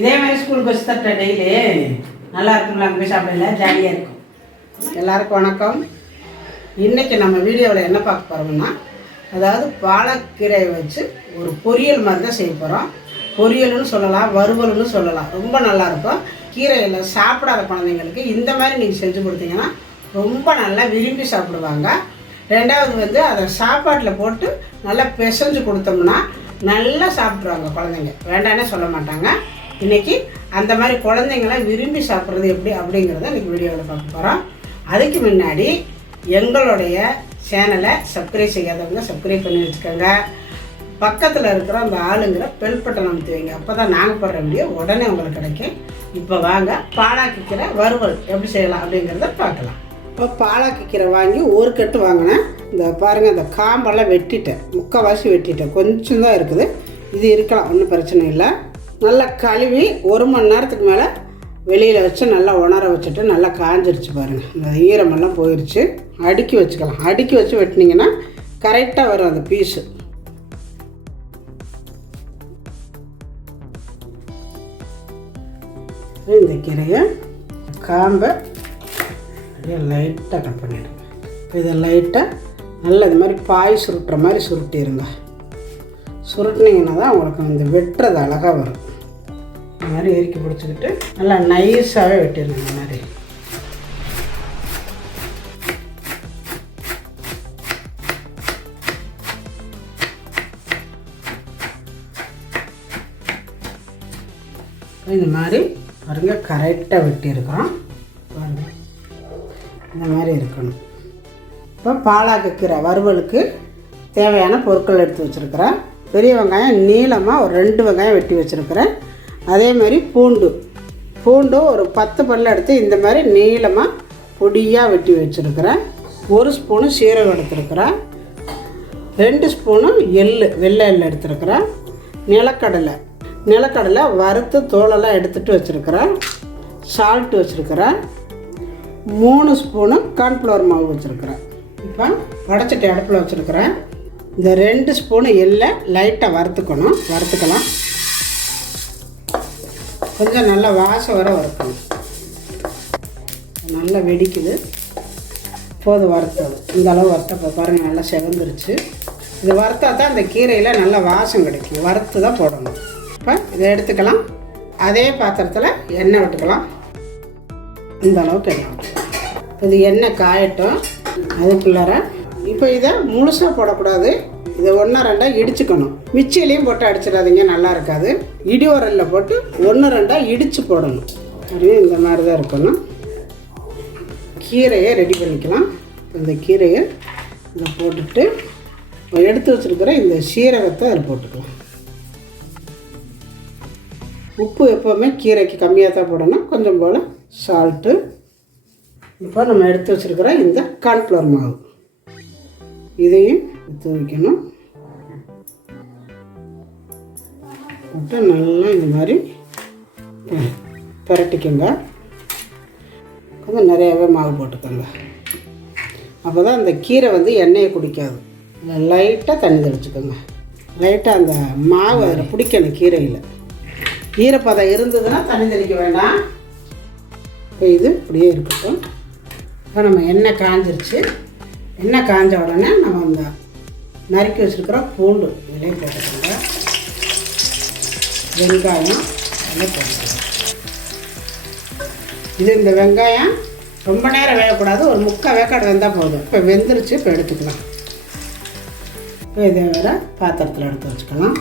இதே மாதிரி ஸ்கூலுக்கு வச்சு தட்ட டெய்லி நல்லா இருக்குங்களா? அங்கே போய் சாப்பிடல ஜாலியாக இருக்கும். எல்லாருக்கும் வணக்கம். இன்றைக்கி நம்ம வீடியோவில் என்ன பார்க்க போகிறோம்னா, அதாவது பாலக்கீரையை வச்சு ஒரு பொரியல் மாதிரி தான் செய்ய போகிறோம். பொரியல்னு சொல்லலாம், வறுவல்னு சொல்லலாம். ரொம்ப நல்லாயிருக்கும். கீரையில் சாப்பிடாத குழந்தைங்களுக்கு இந்த மாதிரி நீங்கள் செஞ்சு கொடுத்தீங்கன்னா ரொம்ப நல்லா விரும்பி சாப்பிடுவாங்க. ரெண்டாவது அதை சாப்பாட்டில் போட்டு நல்லா பிசைஞ்சு கொடுத்தோம்னா நல்லா சாப்பிட்ருவாங்க குழந்தைங்க, வேண்டானே சொல்ல மாட்டாங்க. இன்றைக்கி அந்த மாதிரி குழந்தைங்களாம் விரும்பி சாப்பிட்றது எப்படி அப்படிங்கிறத இன்றைக்கி வீடியோவில் பார்க்க போகிறோம். அதுக்கு முன்னாடி எங்களுடைய சேனலை சப்ஸ்கிரைப் செய்யாதவங்க சப்ஸ்கிரைப் பண்ணி வச்சுக்கோங்க. பக்கத்தில் இருக்கிற அந்த ஆளுங்கிற பெல் பட்டன் அமுத்தி வைங்க. அப்போ தான் நாங்கள் போடுற வீடியோ உடனே உங்களுக்கு கிடைக்கும். இப்போ வாங்க பாலாக்கீரை வறுவல் எப்படி செய்யலாம் அப்படிங்கிறத பார்க்கலாம். இப்போ பாலாக்கீரை வாங்கி ஒரு கட்டு வாங்கினேன். இந்த பாருங்கள், இந்த காம்பெல்லாம் வெட்டிட்டேன், முக்கால்வாசி வெட்டிட்டேன், கொஞ்சம் தான் இருக்குது. இது இருக்கலாம், ஒன்றும் பிரச்சனை இல்லை. நல்லா கழுவி 1 மணி நேரத்துக்கு மேலே வெளியில் வச்சு நல்லா உணர வச்சுட்டு நல்லா காஞ்சிருச்சு பாருங்கள். இந்த ஈரமெல்லாம் போயிடுச்சு. அடுக்கி வச்சுக்கலாம். அடுக்கி வச்சு வெட்டினீங்கன்னா கரெக்டாக வரும் அந்த பீஸு. இந்த கீரையை காம்பை அப்படியே லைட்டாக கட் பண்ணிவிடுங்க. இதை லைட்டாக நல்லா இது மாதிரி பாய் சுருட்டுற மாதிரி சுருட்டிடுங்க. சுருட்டினீங்கன்னா தான் உங்களுக்கு இந்த வெட்டுறது அழகாக வரும். இந்த மாதிரி இறுக்கி பிடிச்சிக்கிட்டு நல்லா நைஸாகவே வெட்டிடுங்க. இந்த மாதிரி இந்த மாதிரி பாருங்க, கரெக்டாக வெட்டியிருக்கிறோம் பாருங்க. இந்த மாதிரி இருக்கணும். இப்போ பாலாக்கீரை வறுவலுக்கு தேவையான பொருட்கள் எடுத்து வச்சுருக்கிறேன். பெரிய வெங்காயம் நீளமாக ஒரு 2 வெங்காயம் வெட்டி வச்சுருக்கிறேன். அதே மாதிரி பூண்டு ஒரு 10 பல்ல எடுத்து இந்த மாதிரி நீளமாக பொடியாக வெட்டி வச்சுருக்கிறேன். 1 ஸ்பூனு சீரகம் எடுத்துருக்கிறேன். 2 ஸ்பூனு வெள்ளை எள்ளு எடுத்துருக்கிறேன். நிலக்கடலை வறுத்து தோலெல்லாம் எடுத்துகிட்டு வச்சுருக்கிறேன். சால்ட்டு வச்சுருக்கிறேன். 3 ஸ்பூனு கார்ன்ஃப்ளவர் மாவு வச்சுருக்கிறேன். இப்போ வடச்சட்டி அடுப்பில் வச்சுருக்கிறேன். இந்த 2 ஸ்பூனு எள்ளை லைட்டாக வறுத்துக்கலாம். கொஞ்சம் நல்லா வாசம் வர வறுக்கணும். நல்லா வெடிக்குது. போதும் வறுத்தது. இந்த அளவு வறுத்த பாருங்கள், நல்லா செவந்துருச்சு. இது வறுத்தா தான் இந்த கீரையில் நல்லா வாசம் கிடைக்கும். வறுத்து தான் போடணும். இப்போ இதை எடுத்துக்கலாம். அதே பாத்திரத்தில் எண்ணெய் விட்டுக்கலாம். இந்த அளவுக்கு எண்ணெய் விட்டுக்கலாம். இது எண்ணெய் காயட்டும். அதுக்குள்ளார இப்போ இதை முழுசாக போடக்கூடாது. இதை 1-2 இடிச்சுக்கணும். மிக்சியிலையும் போட்டு அடிச்சிடாதீங்க, நல்லா இருக்காது. இடி உரலில் போட்டு 1-2 இடித்து போடணும். அப்படியே இந்த மாதிரி தான் இருக்கணும். கீரையை ரெடி பண்ணிக்கலாம். இந்த கீரையை இதை போட்டுட்டு எடுத்து வச்சுருக்கிற இந்த சீரகத்தை அதில் போட்டுக்கலாம். உப்பு எப்போவுமே கீரைக்கு கம்மியாக தான் போடணும். கொஞ்சம் போல் சால்ட்டு. இப்போ நம்ம எடுத்து வச்சுருக்கிற இந்த கார்ன்ஃப்ளவர் மாவு இதையும் எடுத்து வைக்கணும். போட்டு நல்லா இந்த மாதிரி பரட்டிக்கோங்க. கொஞ்சம் நிறையாவே மாவு போட்டுக்கோங்க. அப்போ தான் அந்த கீரை எண்ணெயை குடிக்காது. லைட்டாக தண்ணி தெளிச்சுக்கோங்க. லைட்டாக அந்த மாவு அதில் பிடிக்கணும். கீரையில் ஈரப்பதம் இருந்ததுன்னா தண்ணி தெளிக்க வேண்டாம். இப்போ இது இப்படியே இருக்கட்டும். இப்போ நம்ம எண்ணெய் காஞ்சிருச்சு. எண்ணெய் காஞ்ச உடனே நம்ம அந்த நறுக்கி வச்சுருக்கிற பூண்டு இதிலே போட்டுக்கோங்க. வெங்காயம் இதிலே போட்டுக்கோங்க. இந்த வெங்காயம் ரொம்ப நேரம் வேகக்கூடாது. ஒரு 3/4 வேக்காடு வெந்தால் போதும். இப்போ வெந்துருச்சு. இப்போ எடுத்துக்கலாம். இப்போ இதை வேறு பாத்திரத்தில் எடுத்து வச்சுக்கலாம்.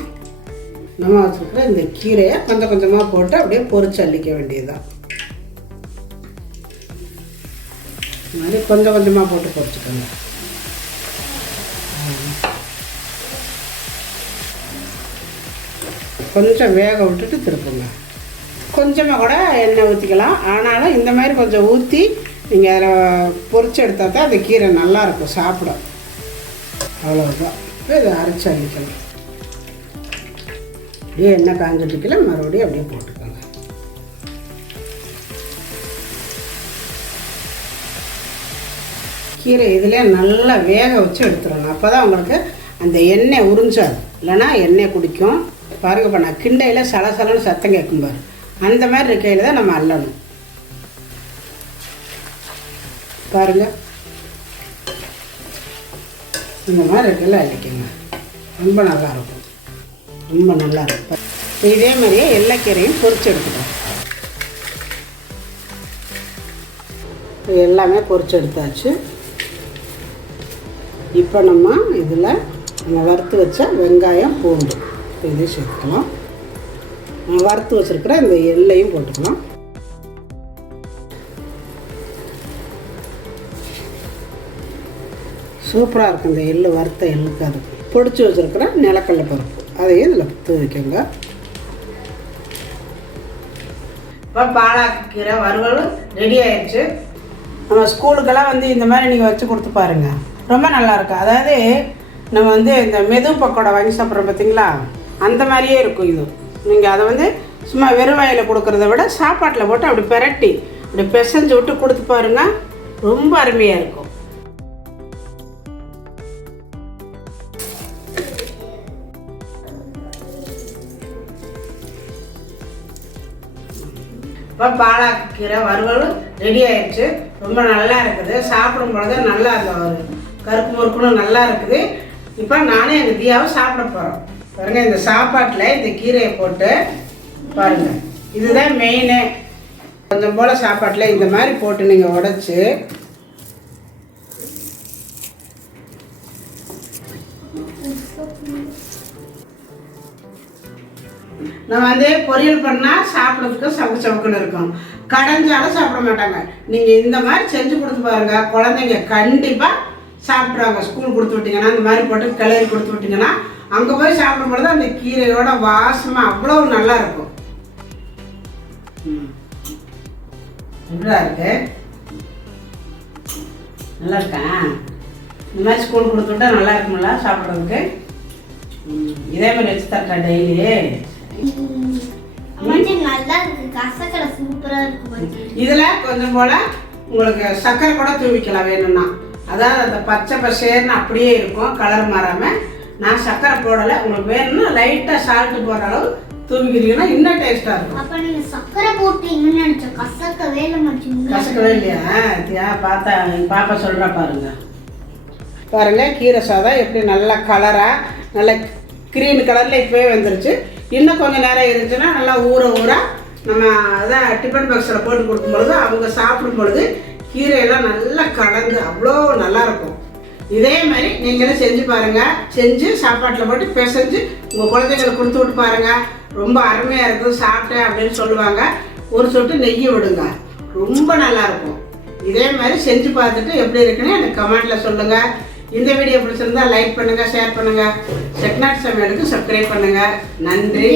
நம்ம வச்சுருக்கிற இந்த கீரையை கொஞ்சம் கொஞ்சமாக போட்டு அப்படியே பொரிச்சு அள்ளிக்க வேண்டியதுதான். இந்த மாதிரி கொஞ்சம் கொஞ்சமாக போட்டு பொரிச்சுக்கோங்க. கொஞ்சம் வேக விட்டுட்டு திருப்புங்க. கொஞ்சமாக கூட எண்ணெய் ஊற்றிக்கலாம். ஆனாலும் இந்த மாதிரி கொஞ்சம் ஊற்றி நீங்கள் அதில் பொரிச்சு எடுத்தால் தான் அந்த கீரை நல்லாயிருக்கும் சாப்பிட. அவ்வளோதான். இப்போ இதை அரைச்சி அள்ளிக்கலாம். அப்படியே எண்ணெய் காஞ்சிட்டுக்கல மறுபடியும் அப்படியே போட்டுக்கோங்க. கீரை இதிலே நல்லா வேக வச்சு எடுத்துடணும். அப்போ தான் உங்களுக்கு அந்த எண்ணெய் உறிஞ்சாது, இல்லைனா எண்ணெய் குடிக்கும். பாருங்கள், இப்போ நான் கிண்டையில் சலசலன்னு சத்தம் கேட்கும் பாரு, அந்த மாதிரி இருக்கையில் தான் நம்ம அள்ளணும். பாருங்கள், இந்த மாதிரி இருக்கையில் அள்ளிக்கோங்க. ரொம்ப நல்லாயிருக்கும், ரொம்ப நல்லாயிருக்கும். இதே மாதிரியே எல்லா கீரையும் பொரிச்சு எடுத்துக்கலாம். எல்லாமே பொரிச்சு எடுத்தாச்சு. இப்போ நம்ம இதில் வறுத்து வச்ச வெங்காயம், பூண்டு இதையும் சேர்த்துக்கலாம். வறுத்து வச்சுருக்கிற இந்த எள்ளையும் போட்டுக்கலாம். சூப்பராக இருக்கும் இந்த எள்ளு, வறுத்த எள்ளுக்கு. அது பொடிச்சு வச்சுருக்கிற நிலக்கடலை பருப்பு அதையும் இதில் தூவிக்கோங்க. இப்போ பாலாக்கீரை வறுவல் ரெடி ஆயிடுச்சு. நம்ம ஸ்கூலுக்கெல்லாம் இந்த மாதிரி நீங்கள் வச்சு கொடுத்து பாருங்கள், ரொம்ப நல்லாயிருக்கும். அதாவது நம்ம இந்த மெது பக்கோடா வாங்கி சாப்பிட்றோம் பார்த்தீங்களா, அந்த மாதிரியே இருக்கும் இது. நீங்கள் அதை சும்மா வெறும் வாயில் கொடுக்குறத விட சாப்பாட்டில் போட்டு அப்படி பிரட்டி அப்படி பிசைஞ்சு விட்டு கொடுத்து பாருங்கள், ரொம்ப அருமையாக இருக்கும். இப்போ பாலாக்கீரை வறுவல் ரெடி ஆயிடுச்சு. ரொம்ப நல்லா இருக்குது. சாப்பிடும் பொழுது நல்லா அந்த ஒரு கருப்பு முறுக்குன்னு நல்லா இருக்குது. இப்போ நானே எங்கள் தியாவும் சாப்பிட போகிறோம். பாருங்கள், இந்த சாப்பாட்டில் இந்த கீரையை போட்டு பாருங்கள், இதுதான் மெயினே. கொஞ்சம் போல் சாப்பாட்டில் இந்த மாதிரி போட்டு நீங்கள் உடைச்சி நம்ம பொரியல் பண்ணால் சாப்பிட்றதுக்கு சவுக்கு சவுக்குன்னு இருக்கும். கடைஞ்சாலும் சாப்பிட மாட்டாங்க. நீங்கள் இந்த மாதிரி செஞ்சு கொடுத்து பாருங்கள், குழந்தைங்க கண்டிப்பாக சாப்பிட்ருவாங்க. ஸ்கூல் கொடுத்து விட்டிங்கன்னா இந்த மாதிரி போட்டு கிளறி கொடுத்து விட்டிங்கன்னா அங்கே போய் சாப்பிடும்பொழுது அந்த கீரையோட வாசமாக அவ்வளோ நல்லா இருக்கும். எப்படிதான் இருக்கு? நல்லா இருக்கேன். இந்த மாதிரி ஸ்கூல் கொடுத்து விட்டா நல்லா இருக்குமில்ல சாப்பிட்றதுக்கு. இதே மாதிரி வச்சு தரட்டா டெய்லி? இதுல கொஞ்சம் போல உங்களுக்கு சர்க்கரை கூட தூவிக்கலாம் வேணும்னா. அதாவது அந்த பச்சை பசேர்னு அப்படியே இருக்கும், கலர் மாறாம. நான் சர்க்கரை போடலை. உங்களுக்கு வேணும்னா லைட்டா சால்ட் போடுற அளவு தூவிக்கிறீங்கன்னா இன்னும் டேஸ்டா இருக்கும். அப்ப நீங்க சர்க்கரை போட்டீங்கன்னு நினைச்சேன், கசக்கவே இல்ல. கசக்கவே இல்லையா? பார்த்தா பாப்பா சொல்றா பாருங்க. பாருங்க, கீரை சாதம் எப்படி நல்லா கலரா நல்ல கிரீன் கலர்ல இப்பவே வந்துருச்சு. இன்னும் கொஞ்சம் நேரம் இருந்துச்சுன்னா நல்லா ஊற நம்ம அதான் டிஃபன் பாக்ஸில் போட்டு கொடுக்கும் பொழுது அவங்க சாப்பிடும் பொழுது கீரையெல்லாம் நல்லா கலந்து அவ்வளோ நல்லாயிருக்கும். இதே மாதிரி நீங்களும் செஞ்சு பாருங்கள். செஞ்சு சாப்பாட்டில் போட்டு பிசைஞ்சு உங்கள் குழந்தைங்களுக்கு கொடுத்து விட்டு பாருங்கள். ரொம்ப அருமையாக இருக்கும். சாப்பிட்டேன் அப்படின்னு சொல்லுவாங்க. ஒரு சொட்டு நெய் விடுங்க, ரொம்ப நல்லாயிருக்கும். இதே மாதிரி செஞ்சு பார்த்துட்டு எப்படி இருக்குன்னு எனக்கு கமெண்ட்டில் சொல்லுங்கள். இந்த வீடியோ பிடிச்சிருந்தா லைக் பண்ணுங்க, ஷேர் பண்ணுங்க. செக்நாட் சமையலுக்கு சப்ஸ்கிரைப் பண்ணுங்க. நன்றி.